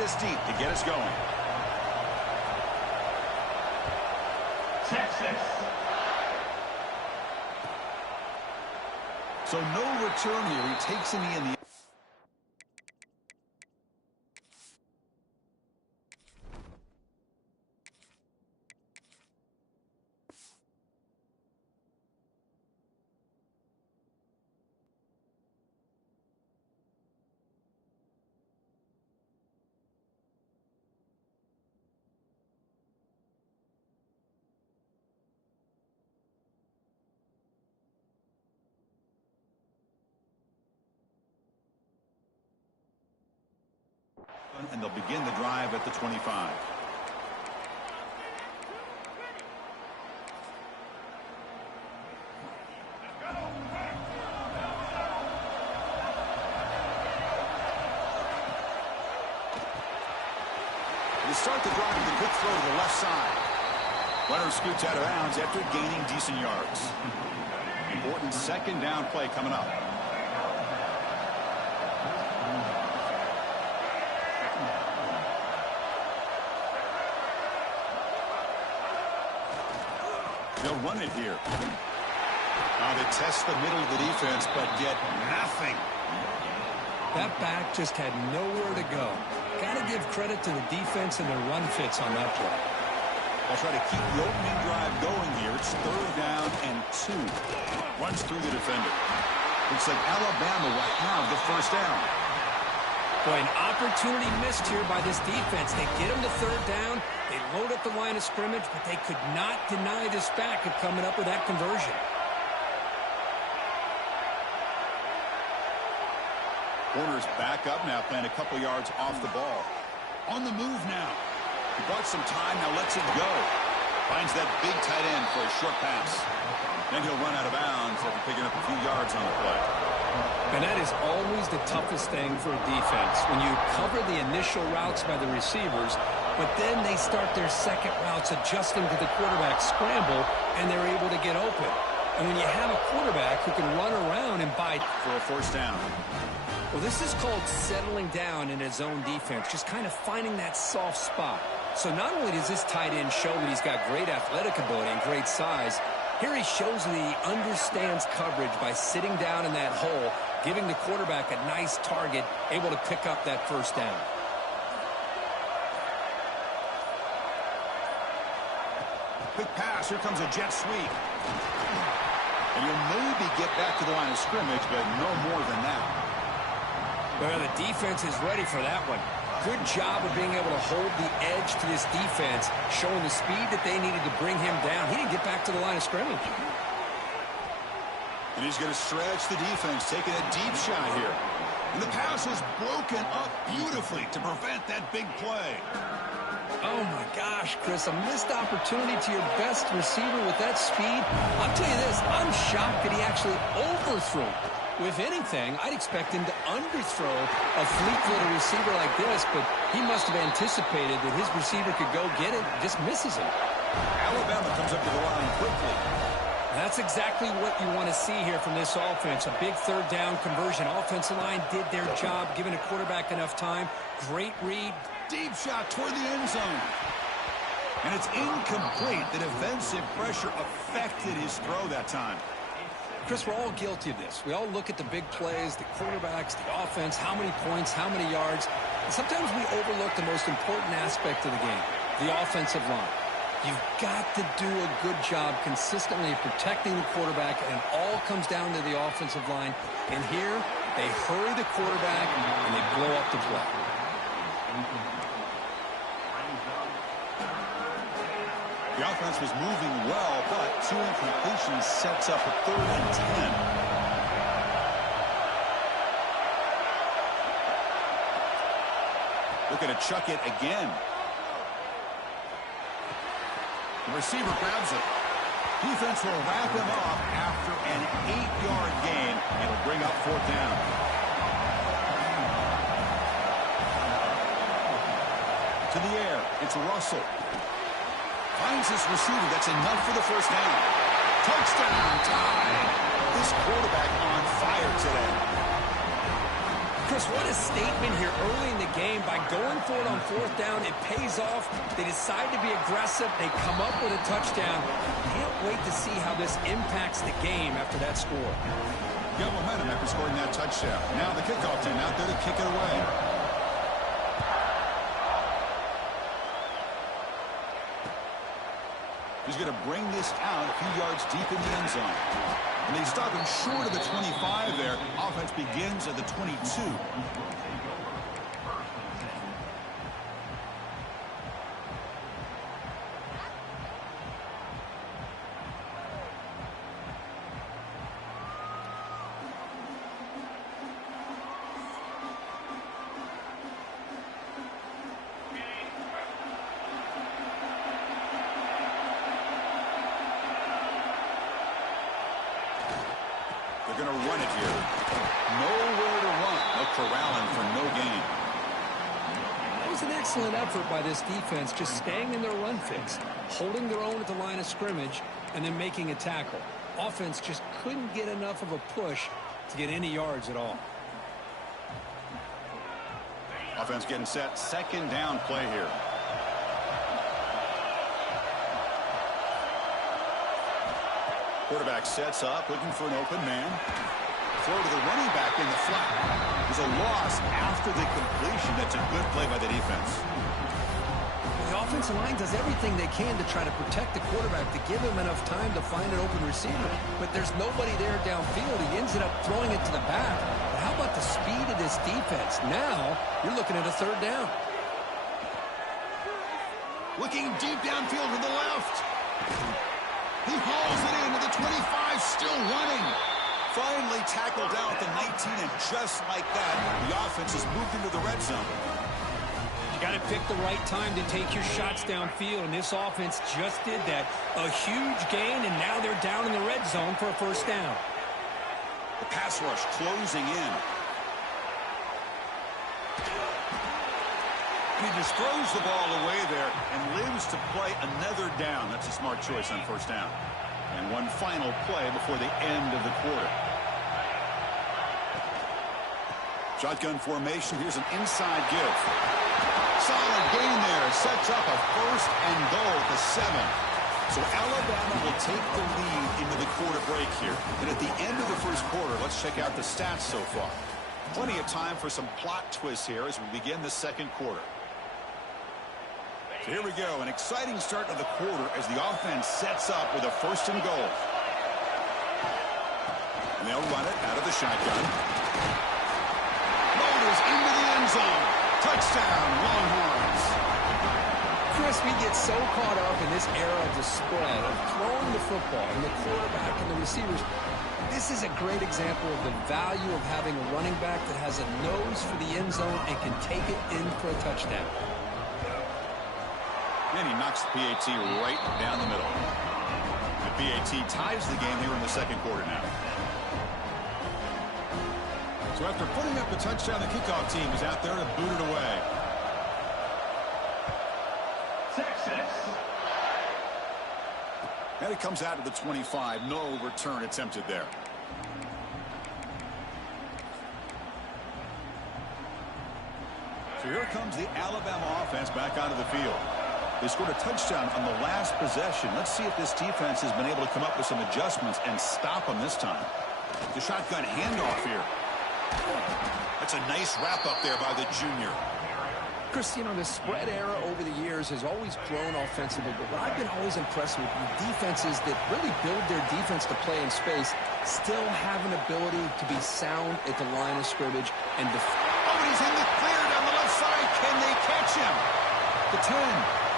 this deep to get us going. Texas. So no return here. He takes a knee in the... And they'll begin the drive at the 25. To start the drive with a quick throw to the left side. Runner scoots out of bounds after gaining decent yards. Important second down play coming up. They'll run it here. They test the middle of the defense, but get nothing. That back just had nowhere to go. Got to give credit to the defense and their run fits on that play. They'll try to keep the opening drive going here. It's 3rd down and 2. Runs through the defender. Looks like Alabama will have the first down. Boy, an opportunity missed here by this defense. They get them to 3rd down. They load up the line of scrimmage, but they could not deny this back of coming up with that conversion. Corner's back up now, playing a couple yards off the ball. On the move now. He bought some time, now lets it go. Finds that big tight end for a short pass. Then he'll run out of bounds after picking up a few yards on the play. And that is always the toughest thing for a defense, when you cover the initial routes by the receivers, but then they start their second routes adjusting to the quarterback scramble, and they're able to get open. And when you have a quarterback who can run around and bite for a first down. Well, this is called settling down in his own defense, just kind of finding that soft spot. So not only does this tight end show that he's got great athletic ability and great size, here he shows that he understands coverage by sitting down in that hole, giving the quarterback a nice target, able to pick up that first down. Quick pass. Here comes a jet sweep. And you'll maybe get back to the line of scrimmage, but no more than that. Well, the defense is ready for that one. Good job of being able to hold the edge to this defense, showing the speed that they needed to bring him down. He didn't get back to the line of scrimmage. And he's going to stretch the defense, taking a deep shot here. And the pass is broken up beautifully to prevent that big play. Oh, my gosh, Chris, a missed opportunity to your best receiver with that speed. I'll tell you this, I'm shocked that he actually overthrew. If anything, I'd expect him to underthrow a fleet-footed receiver like this, but he must have anticipated that his receiver could go get it, just misses him. Alabama comes up to the line quickly. That's exactly what you want to see here from this offense. A big 3rd down conversion. Offensive line did their job, giving the quarterback enough time. Great read. Deep shot toward the end zone. And it's incomplete. The defensive pressure affected his throw that time. Chris, we're all guilty of this. We all look at the big plays, the quarterbacks, the offense, how many points, how many yards. And sometimes we overlook the most important aspect of the game, the offensive line. You've got to do a good job consistently protecting the quarterback, and it all comes down to the offensive line. And here, they hurry the quarterback, and they blow up the play. The offense was moving well, but 2 incompletions sets up a 3rd and 10. Looking to chuck it again. The receiver grabs it. Defense will wrap him up after an 8-yard gain. It'll bring up 4th down. To the air, it's Russell. Finds his receiver. That's enough for the first down. Touchdown, tie. This quarterback on fire today. Chris, what a statement here early in the game. By going for it on fourth down, it pays off. They decide to be aggressive. They come up with a touchdown. Can't wait to see how this impacts the game after that score. Got momentum after scoring that touchdown. Now the kickoff team out there to kick it away. He's going to bring this out a few yards deep in the end zone. And they stop him short of the 25 there. Offense begins at the 22. They're going to run it here. Nowhere to run. No corralling for no gain. It was an excellent effort by this defense, just staying in their run fix, holding their own at the line of scrimmage, and then making a tackle. Offense just couldn't get enough of a push to get any yards at all. Offense getting set. Second down play here. Quarterback sets up, looking for an open man. Throw to the running back in the flat. There's a loss after the completion. That's a good play by the defense. The offensive line does everything they can to try to protect the quarterback, to give him enough time to find an open receiver. But there's nobody there downfield. He ends up throwing it to the back. But how about the speed of this defense? Now you're looking at a third down. Looking deep downfield to the left. He hauls it in to the 25, still running. Finally tackled down at the 19, and just like that, the offense has moved into the red zone. You got to pick the right time to take your shots downfield, and this offense just did that. A huge gain, and now they're down in the red zone for a first down. The pass rush closing in. He just throws the ball away there and lives to play another down. That's a smart choice on first down. And one final play before the end of the quarter. Shotgun formation. Here's an inside give. Solid gain there. Sets up a first and goal at the 7. So Alabama will take the lead into the quarter break here. And at the end of the first quarter, let's check out the stats so far. Plenty of time for some plot twists here as we begin the second quarter. So here we go, an exciting start to the quarter as the offense sets up with a first and goal. And they'll run it out of the shotgun. Motors into the end zone. Touchdown, Longhorns. Chris, we get so caught up in this era of the spread, of throwing the football, and the quarterback and the receivers. This is a great example of the value of having a running back that has a nose for the end zone and can take it in for a touchdown. And he knocks the PAT right down the middle. The PAT ties the game here in the second quarter now. So after putting up the touchdown, the kickoff team is out there to boot it away. And it comes out to the 25. No return attempted there. So here comes the Alabama offense back onto the field. They scored a touchdown on the last possession. Let's see if this defense has been able to come up with some adjustments and stop them this time. The shotgun handoff here. That's a nice wrap up there by the junior. Chris, you know, the spread era over the years has always grown offensively, but what I've been always impressed with defenses that really build their defense to play in space still have an ability to be sound at the line of scrimmage and Oh, he's in the clear down the left side. Can they catch him? The 10.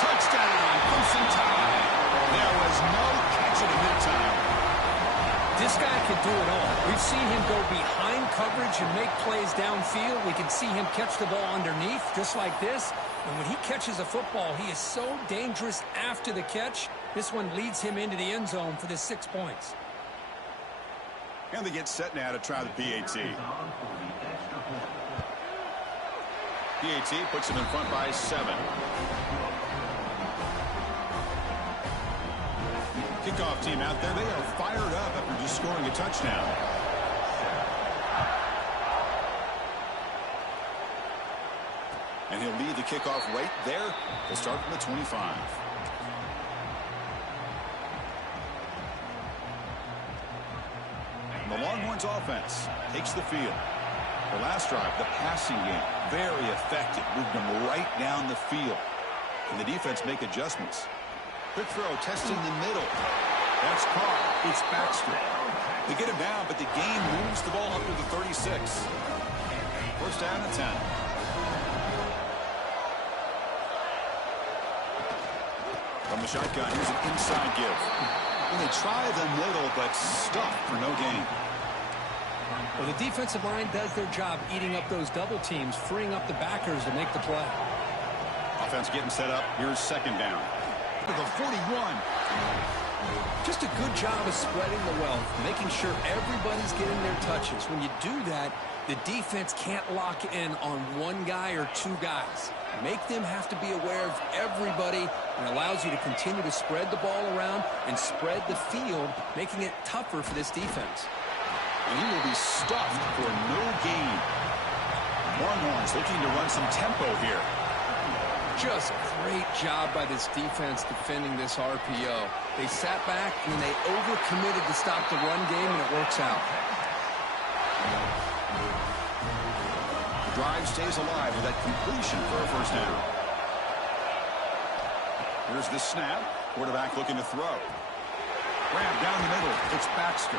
Touchdown, Clemson tie. There was no catching him that time. This guy can do it all. We've seen him go behind coverage and make plays downfield. We can see him catch the ball underneath just like this. And when he catches a football, he is so dangerous after the catch. This one leads him into the end zone for the 6 points. And they get set now to try the PAT. PAT puts him in front by 7. Kickoff team out there. They are fired up after just scoring a touchdown. And he'll lead the kickoff right there. They'll start from the 25. The Longhorns offense takes the field. The last drive, the passing game, very effective. Moved them right down the field. And the defense make adjustments. Quick throw, testing the middle. That's caught. It's Baxter. They get him down, but the game moves the ball up to the 36. First down and 10. From the shotgun, here's an inside give. And they try the middle, but stuffed for no gain. Well, the defensive line does their job eating up those double teams, freeing up the backers to make the play. Offense getting set up. Here's second down. To the 41. Just a good job of spreading the wealth, making sure everybody's getting their touches. When you do that, the defense can't lock in on one guy or two guys. Make them have to be aware of everybody, and allows you to continue to spread the ball around and spread the field, making it tougher for this defense. And he will be stuffed for no gain. Longhorns looking to run some tempo here. Just great job by this defense defending this RPO. They sat back and they overcommitted to stop the run game, and it works out. The drive stays alive with that completion for a first down. Here's the snap. Quarterback looking to throw. Grab down the middle. It's Baxter.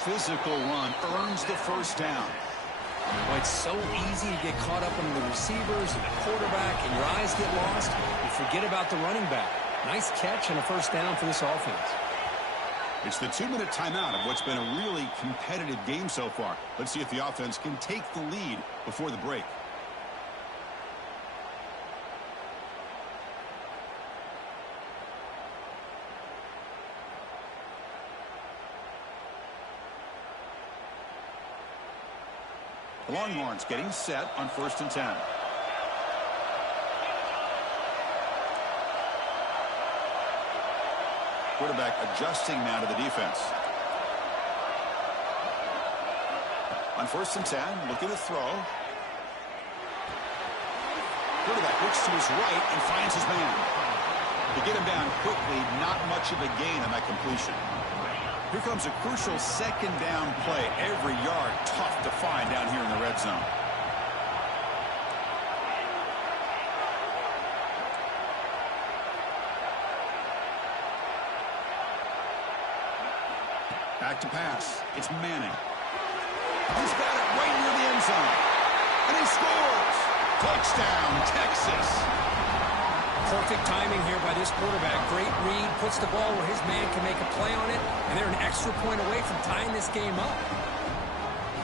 Physical run earns the first down. Well, it's so easy to get caught up in the receivers and the quarterback, and your eyes get lost. You forget about the running back. Nice catch and a first down for this offense. It's the 2-minute timeout of what's been a really competitive game so far. Let's see if the offense can take the lead before the break. The Longhorns getting set on 1st and 10. Quarterback adjusting now to the defense. On 1st and 10, looking to throw. Quarterback looks to his right and finds his man. To get him down quickly, not much of a gain on that completion. Here comes a crucial second down play. Every yard tough to find down here in the red zone. Back to pass. It's Manning. He's got it right near the end zone. And he scores. Touchdown, Texas. Perfect timing here by this quarterback. Great read, puts the ball where his man can make a play on it, and they're an extra point away from tying this game up.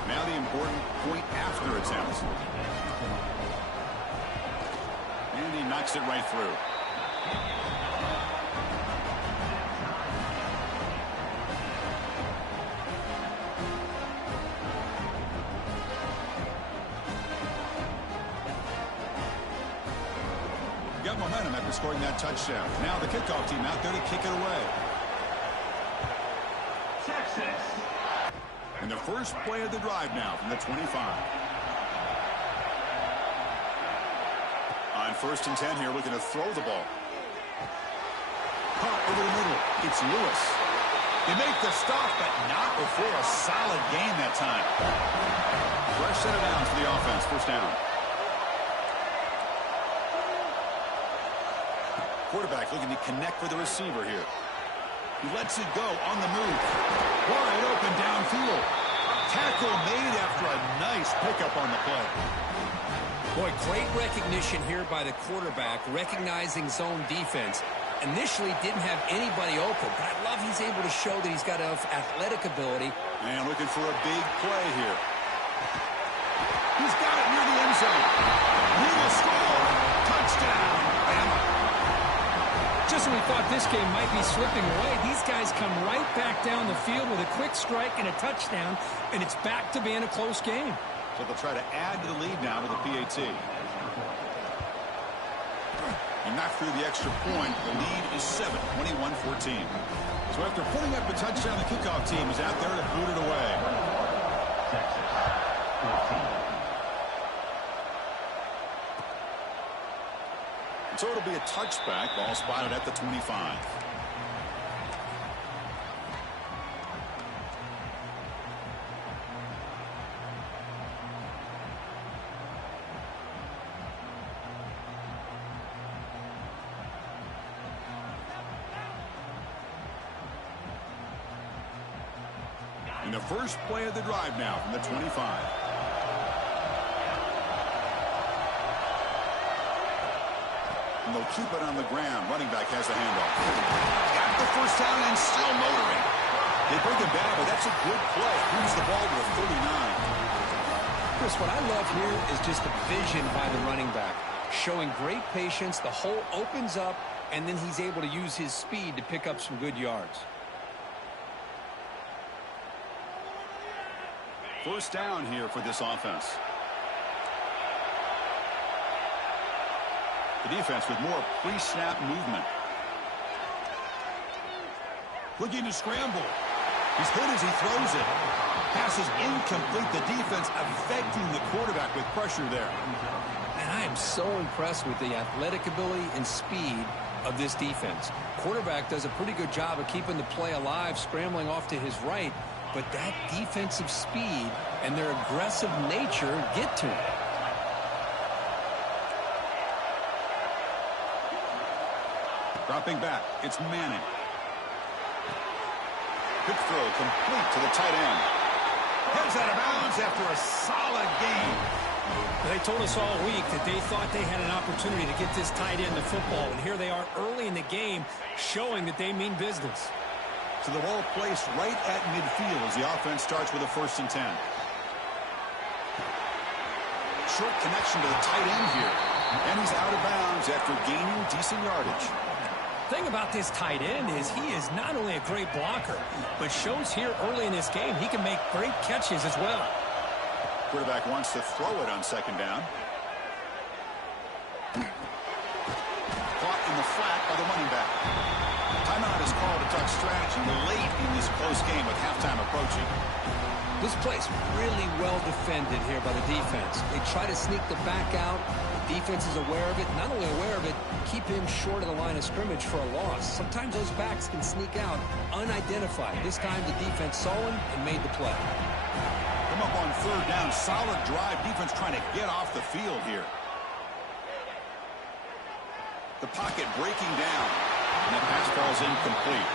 Now the important point after attempt. And he knocks it right through. Got momentum after scoring that touchdown. Now the kickoff team out there to kick it away. Texas. And the first play of the drive now from the 25. On 1st and 10 here, looking to throw the ball. Caught over the middle. It's Lewis. They make the stop, but not before a solid gain that time. Fresh set of downs for the offense. First down. Quarterback looking to connect with the receiver here. He lets it go on the move. Wide open downfield. Tackle made after a nice pickup on the play. Boy, great recognition here by the quarterback, recognizing zone defense. Initially didn't have anybody open, but I love he's able to show that he's got enough athletic ability. And looking for a big play here. He's got it near the end zone. He will score. Touchdown, Bama. Just when we thought this game might be slipping away, these guys come right back down the field with a quick strike and a touchdown, and it's back to being a close game. So they'll try to add to the lead now with the PAT. He knocked through the extra point. The lead is 7, 21-14. So after putting up a touchdown, the kickoff team is out there to boot it away. So it'll be a touchback. Ball spotted at the 25. In the first play of the drive now from the 25. And they'll keep it on the ground. Running back has the handoff. Got the first down and still motoring. They bring him down, but that's a good play. Moves the ball to the 39. Chris, what I love here is just the vision by the running back. Showing great patience. The hole opens up, and then he's able to use his speed to pick up some good yards. First down here for this offense. The defense with more pre-snap movement. Looking to scramble. He's hit as he throws it. Pass is incomplete. The defense affecting the quarterback with pressure there. And I am so impressed with the athletic ability and speed of this defense. Quarterback does a pretty good job of keeping the play alive, scrambling off to his right. But that defensive speed and their aggressive nature get to him. Dropping back, it's Manning. Good throw, complete to the tight end. Heads out of bounds after a solid game. They told us all week that they thought they had an opportunity to get this tight end to football, and here they are early in the game showing that they mean business. So the ball placed right at midfield as the offense starts with a 1st and 10. Short connection to the tight end here. And he's out of bounds after gaining decent yardage. The thing about this tight end is he is not only a great blocker, but shows here early in this game he can make great catches as well. Quarterback wants to throw it on 2nd down. Caught in the flat by the running back. Timeout is called to talk strategy. We're late in this close game with halftime approaching. This play's really well defended here by the defense. They try to sneak the back out. The defense is aware of it. Not only aware of it, keep him short of the line of scrimmage for a loss. Sometimes those backs can sneak out unidentified. This time the defense saw him and made the play. Come up on 3rd down. Solid drive. Defense trying to get off the field here. The pocket breaking down. And that pass falls incomplete.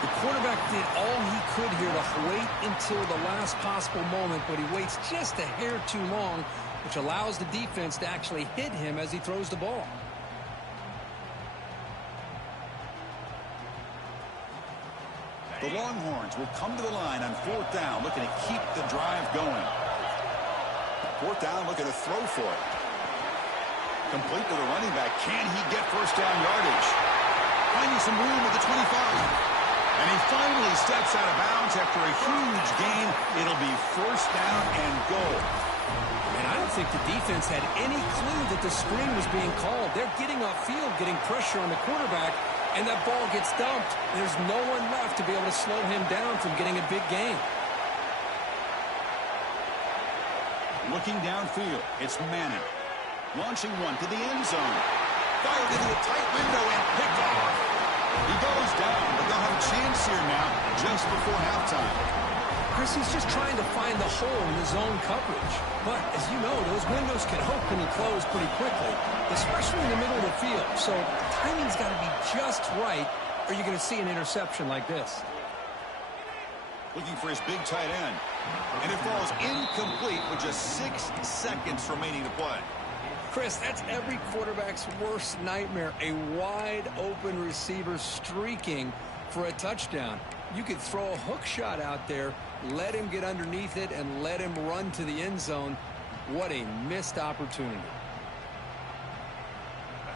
The quarterback did all he could here to wait until the last possible moment, but he waits just a hair too long, which allows the defense to actually hit him as he throws the ball. The Longhorns will come to the line on 4th down, looking to keep the drive going. 4th down, looking to throw for it. Complete to the running back. Can he get 1st down yardage? Finding some room at the 25. And he finally steps out of bounds after a huge gain. It'll be 1st down and goal. And I don't think the defense had any clue that the screen was being called. They're getting upfield, getting pressure on the quarterback, and that ball gets dumped. There's no one left to be able to slow him down from getting a big gain. Looking downfield, it's Manning. Launching one to the end zone. Fired into a tight window and picked off. He goes down, but they'll have a chance here now just before halftime. Chris, he's just trying to find the hole in the zone coverage. But, as you know, those windows can open and close pretty quickly, especially in the middle of the field. So timing's got to be just right, or you're going to see an interception like this. Looking for his big tight end. And it falls incomplete with just 6 seconds remaining to play. Chris, that's every quarterback's worst nightmare. A wide-open receiver streaking for a touchdown. You could throw a hook shot out there, let him get underneath it, and let him run to the end zone. What a missed opportunity.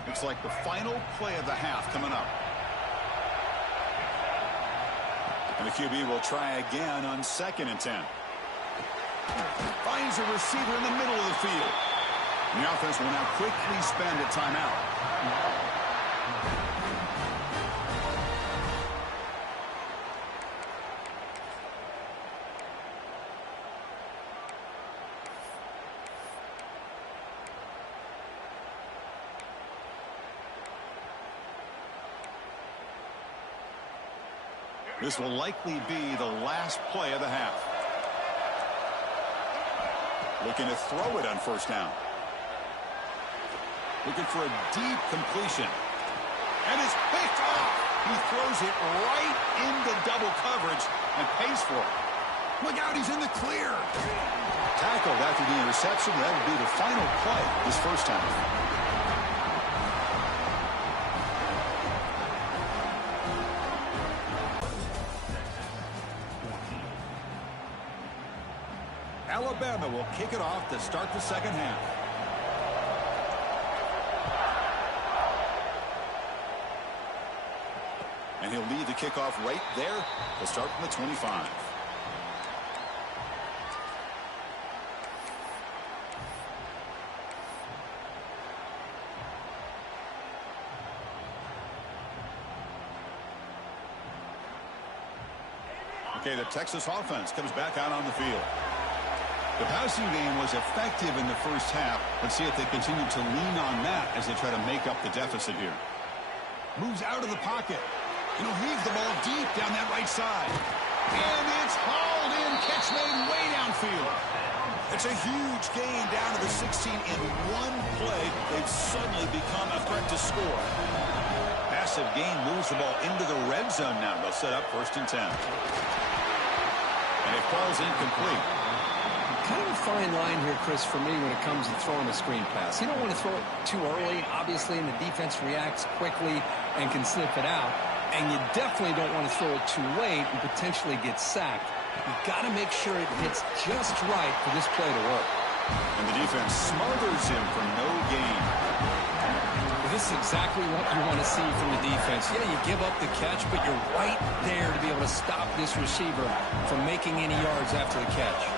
Looks like the final play of the half coming up. And the QB will try again on 2nd and 10. Finds a receiver in the middle of the field. And the offense will now quickly spend a timeout. This will likely be the last play of the half. Looking to throw it on first down. Looking for a deep completion. And it's picked off. He throws it right into double coverage and pays for it. Look out, he's in the clear. Tackled after the interception. That would be the final play this first half. Alabama will kick it off to start the second half. And he'll lead the kickoff right there to start from the 25. Okay, the Texas offense comes back out on the field. The passing game was effective in the first half. Let's see if they continue to lean on that as they try to make up the deficit here. Moves out of the pocket. And he'll heave the ball deep down that right side. And it's hauled in. Catch made way downfield. It's a huge gain down to the 16 in one play. They've suddenly become a threat to score. Massive gain moves the ball into the red zone now. They'll set up 1st and 10. And it falls incomplete. Kind of a fine line here, Chris, for me when it comes to throwing a screen pass. You don't want to throw it too early, obviously, and the defense reacts quickly and can sniff it out. And you definitely don't want to throw it too late and potentially get sacked. You've got to make sure it hits just right for this play to work. And the defense smothers him for no gain. Well, this is exactly what you want to see from the defense. Yeah, you give up the catch, but you're right there to be able to stop this receiver from making any yards after the catch.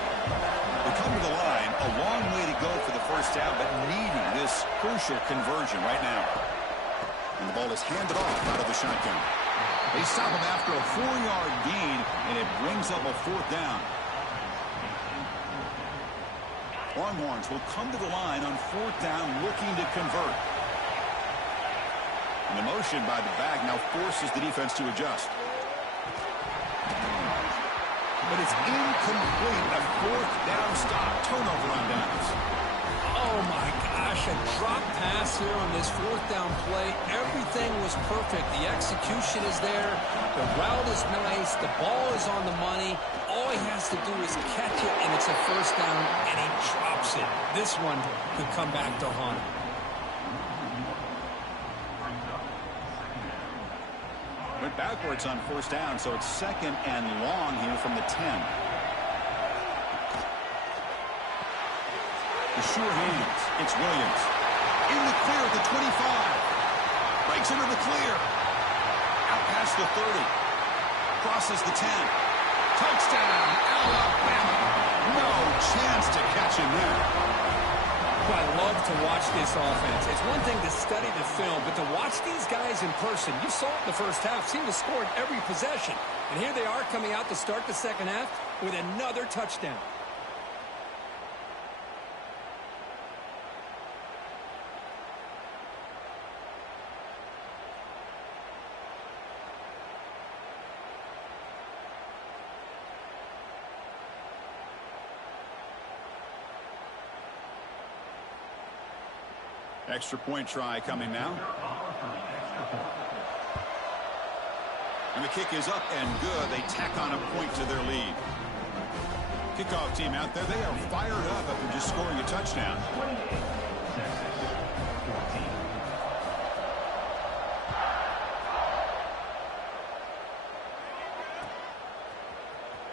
They come to the line, a long way to go for the first down, but needing this crucial conversion right now. And the ball is handed off out of the shotgun. They stop him after a 4-yard gain, and it brings up a 4th down. Longhorns will come to the line on 4th down, looking to convert. And the motion by the back now forces the defense to adjust. But it's incomplete. A 4th down stop. Turnover on downs. Oh, my gosh. A drop pass here on this 4th down play. Everything was perfect. The execution is there. The route is nice. The ball is on the money. All he has to do is catch it, and it's a 1st down, and he drops it. This one could come back to haunt him. Went backwards on 1st down, so it's 2nd and long here from the 10. The sure hands. It's Williams. In the clear at the 25. Breaks into the clear. Out past the 30. Crosses the 10. Touchdown, Alabama. No chance to catch him there. I love to watch this offense. It's one thing to study the film, but to watch these guys in person, you saw it in the first half, seemed to score in every possession. And here they are coming out to start the second half with another touchdown. Extra point try coming now. And the kick is up and good. They tack on a point to their lead. Kickoff team out there, they are fired up after just scoring a touchdown.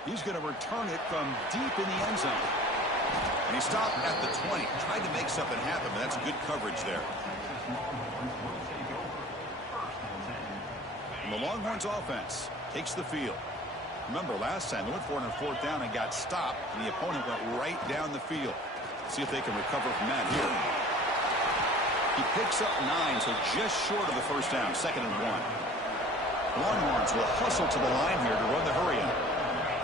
He's going to return it from deep in the end zone. And he stopped at the 20, tried to make something happen, but that's good coverage there. And the Longhorns offense takes the field. Remember, last time they went for it on 4th down and got stopped, and the opponent went right down the field. See if they can recover from that here. He picks up 9, so just short of the 1st down, 2nd and 1. Longhorns will hustle to the line here to run the hurry up.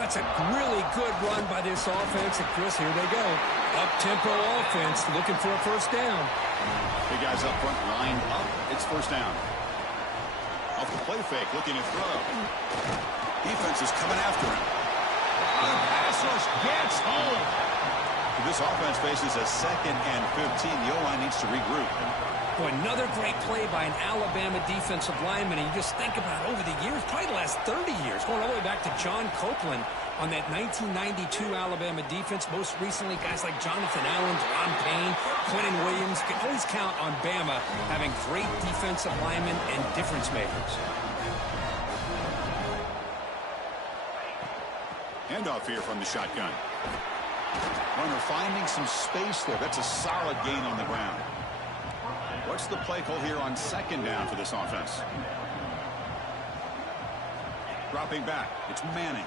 That's a really good run by this offense. And Chris, here they go. Up-tempo offense looking for a 1st down. Big guys up front lined up. It's 1st down. Off the play fake, looking to throw. Defense is coming after him. The pass rush gets home. This offense faces a 2nd and 15. The O-line needs to regroup. Boy, another great play by an Alabama defensive lineman. And you just think about over the years, probably the last 30 years, going all the way back to John Copeland on that 1992 Alabama defense. Most recently, guys like Jonathan Allen, Deron Payne, Quentin Williams. You can always count on Bama having great defensive linemen and difference makers. Handoff here from the shotgun. Runner finding some space there. That's a solid gain on the ground. What's the play call here on 2nd down for this offense? Dropping back. It's Manning.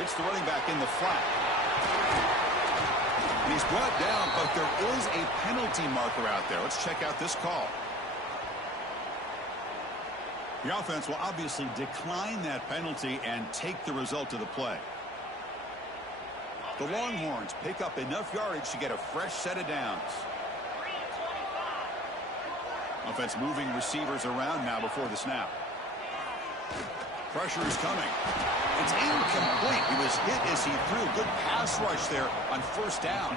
It's the running back in the flat. And he's brought down, but there is a penalty marker out there. Let's check out this call. The offense will obviously decline that penalty and take the result of the play. The Longhorns pick up enough yardage to get a fresh set of downs. Offense moving receivers around now before the snap. Pressure is coming. It's incomplete. He was hit as he threw. Good pass rush there on 1st down.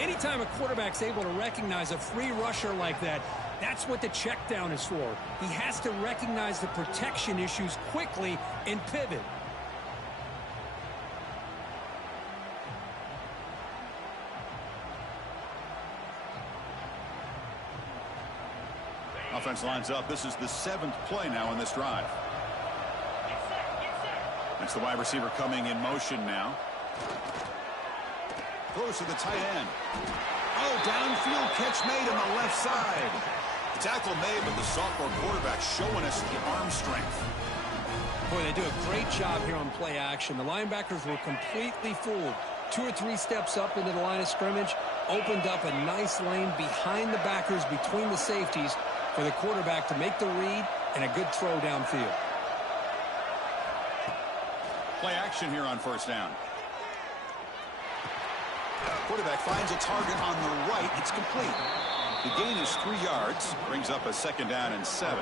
Anytime a quarterback's able to recognize a free rusher like that, that's what the check down is for. He has to recognize the protection issues quickly and pivot. Offense lines up. This is the 7th play now in this drive. That's the wide receiver coming in motion now. Throws to the tight end. Oh, downfield catch made on the left side. Tackle made, but the sophomore quarterback showing us the arm strength. Boy, they do a great job here on play action. The linebackers were completely fooled. 2 or 3 steps up into the line of scrimmage, opened up a nice lane behind the backers, between the safeties, for the quarterback to make the read and a good throw downfield. Play action here on 1st down. Quarterback finds a target on the right. It's complete. The gain is 3 yards. Brings up a 2nd down and 7.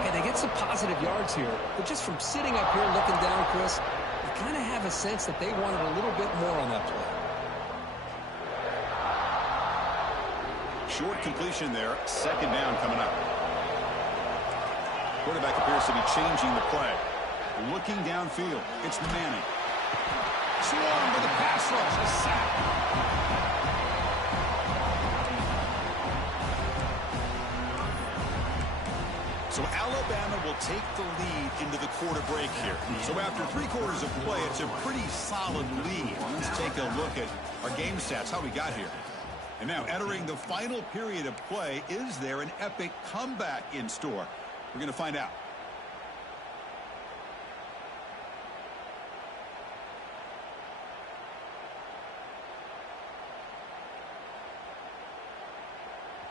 Okay, they get some positive yards here, but just from sitting up here looking down, Chris, you kind of have a sense that they wanted a little bit more on that play. Short completion there. 2nd down coming up. Quarterback appears to be changing the play. Looking downfield. It's Manning. Swarmed with a pass rush. A sack. So Alabama will take the lead into the quarter break here. So after 3 quarters of play, it's a pretty solid lead. Let's take a look at our game stats, how we got here. And now entering the final period of play, is there an epic comeback in store? We're going to find out.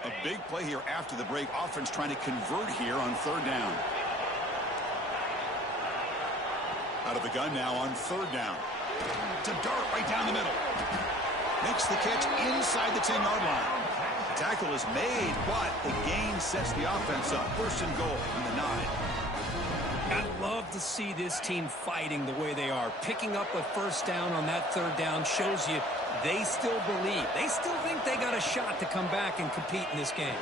A big play here after the break. Offense trying to convert here on 3rd down. Out of the gun now on 3rd down. To dart right down the middle. Makes the catch inside the 10-yard line. The tackle is made, but the gain sets the offense up. 1st and goal from the 9. I love to see this team fighting the way they are. Picking up a 1st down on that 3rd down shows you they still believe. They still think they got a shot to come back and compete in this game.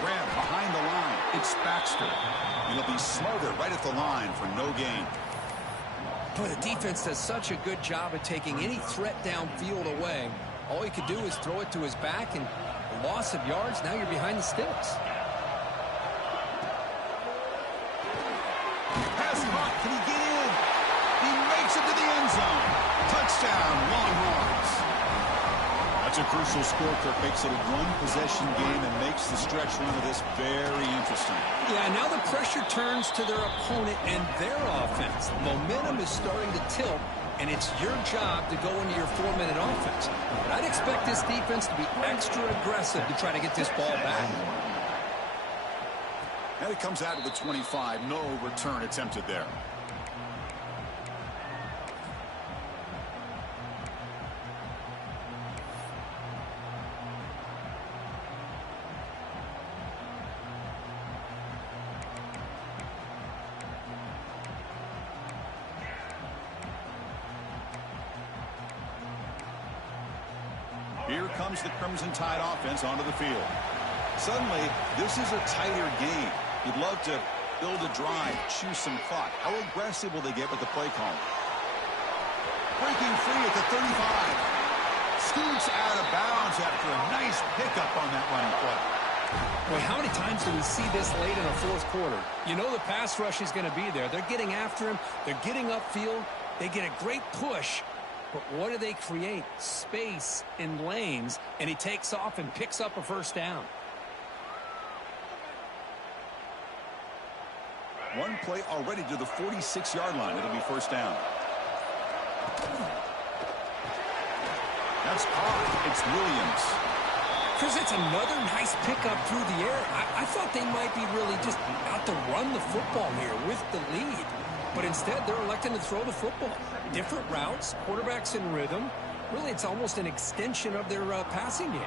Grab behind the line. It's Baxter. He'll be smothered right at the line for no gain. Boy, the defense does such a good job of taking any threat downfield away. All he could do is throw it to his back, and a loss of yards, now you're behind the sticks. Pass caught. Can he get in? He makes it to the end zone. Touchdown, Longhorns. That's a crucial score. Kirk makes it a 1-possession game and makes the stretch run of this very interesting. Yeah, now the pressure turns to their opponent and their offense. Momentum is starting to tilt, and it's your job to go into your 4-minute offense. But I'd expect this defense to be extra aggressive to try to get this ball back. And it comes out of the 25. No return attempted there. Here comes the Crimson Tide offense onto the field. Suddenly, this is a tighter game. You'd love to build a drive, choose some clock. How aggressive will they get with the play call? Breaking free at the 35. Scoots out of bounds after a nice pickup on that running play. Boy, how many times do we see this late in a fourth quarter? You know the pass rush is going to be there. They're getting after him. They're getting upfield. They get a great push. But what do they create? Space in lanes, and he takes off and picks up a first down. One play already to the 46-yard line. It'll be first down. That's caught. It's Williams. Chris, it's another nice pickup through the air. I thought they might be really just out to run the football here with the lead. But instead, they're electing to throw the football. Different routes, quarterbacks in rhythm. Really, it's almost an extension of their passing game.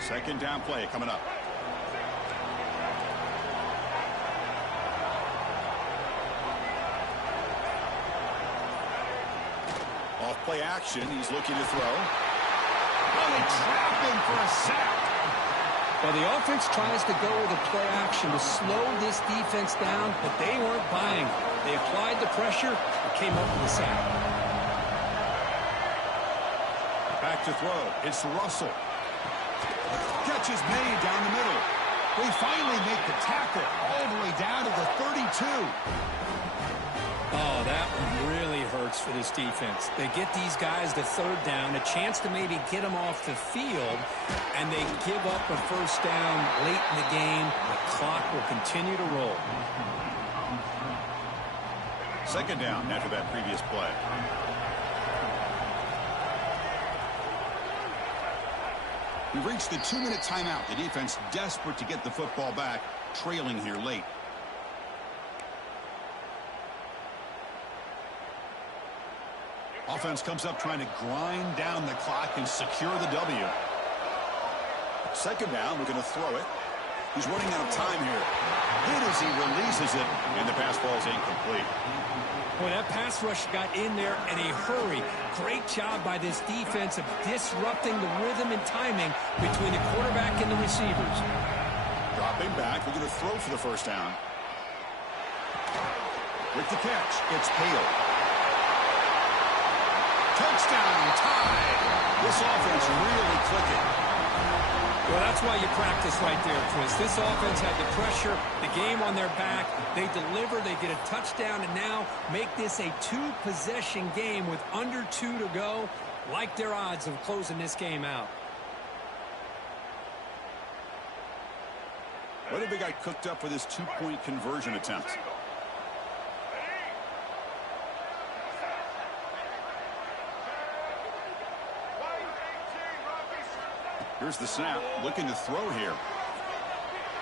Second down play coming up. Off play action. He's looking to throw. Oh, they trap him for a sack. Well, the offense tries to go with a play action to slow this defense down, but they weren't buying it. They applied the pressure and came up with a sack. Back to throw. It's Russell. Catch is made down the middle. They finally make the tackle all the way down to the 32. Oh, that one really hurts for this defense. They get these guys to third down, a chance to maybe get them off the field, and they give up a first down late in the game. The clock will continue to roll. Second down after that previous play. We've reached the 2-minute timeout. The defense desperate to get the football back, trailing here late. Offense comes up trying to grind down the clock and secure the W. Second down, we're going to throw it. He's running out of time here. Hit as he releases it, and the pass ball is incomplete. Boy, that pass rush got in there in a hurry. Great job by this defense of disrupting the rhythm and timing between the quarterback and the receivers. Dropping back, we're going to throw for the first down. With the catch, it's Hale. Touchdown, Tide. This offense really clicking. Well, that's why you practice right there, Chris. This offense had the pressure, the game on their back. They deliver, they get a touchdown, and now make this a two-possession game with under 2 to go. Like their odds of closing this game out. What have they got cooked up for this two-point conversion attempt? Here's the snap, looking to throw here.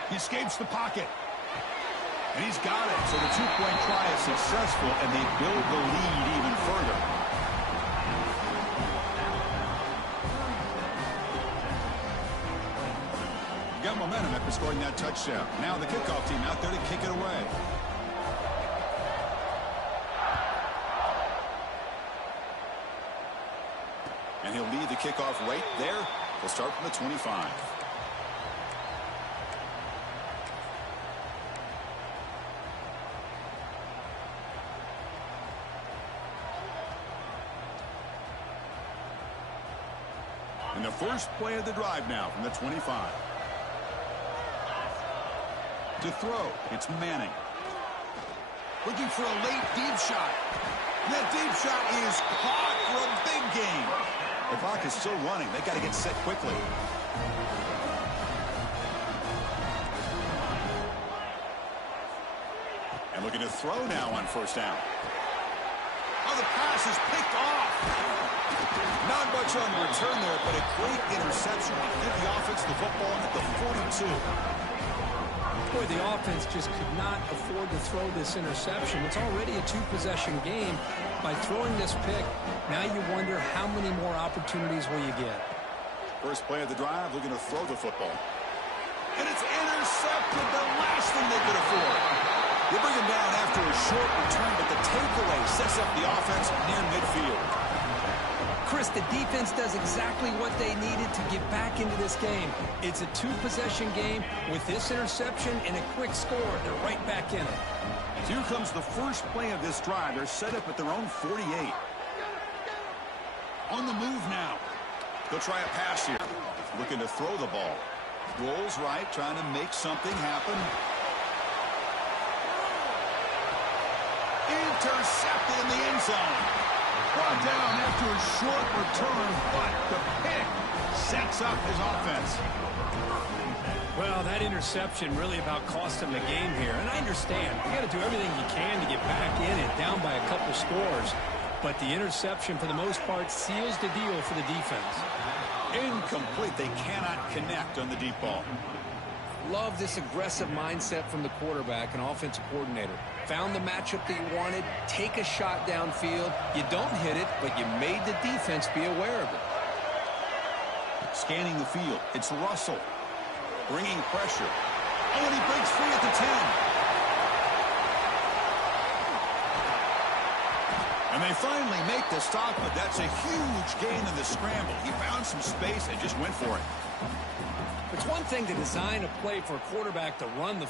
He escapes the pocket. And he's got it. So the two-point try is successful, and they build the lead even further. Got momentum after scoring that touchdown. Now the kickoff team out there to kick it away. And he'll lead the kickoff right there. We'll start from the 25. And the first play of the drive now from the 25. To throw, it's Manning. Looking for a late deep shot. And that deep shot is caught for a big gain. The clock is still running. They got to get set quickly. And looking to throw now on first down. Oh, the pass is picked off. Not much on the return there, but a great interception. Give the offense the football at the 42. Boy, the offense just could not afford to throw this interception. It's already a two-possession game. By throwing this pick, now you wonder how many more opportunities will you get. First play of the drive, looking to throw the football. And it's intercepted, the last thing they could afford. They bring him down after a short return, but the takeaway sets up the offense near midfield. Chris, the defense does exactly what they needed to get back into this game. It's a two-possession game. With this interception and a quick score, they're right back in it. Here comes the first play of this drive. They're set up at their own 48. On the move now. They'll try a pass here. Looking to throw the ball. Rolls right, trying to make something happen. Intercepted in the end zone. Brought down after a short return, but the pick sets up his offense. Well, that interception really about cost him the game here. And I understand. You got to do everything you can to get back in it, down by a couple scores. But the interception, for the most part, seals the deal for the defense. Incomplete. They cannot connect on the deep ball. Love this aggressive mindset from the quarterback and offensive coordinator. Found the matchup that you wanted. Take a shot downfield. You don't hit it, but you made the defense be aware of it. Scanning the field. It's Russell. Bringing pressure. Oh, and he breaks free at the 10. And they finally make the stop, but that's a huge gain in the scramble. He found some space and just went for it. It's one thing to design a play for a quarterback to run the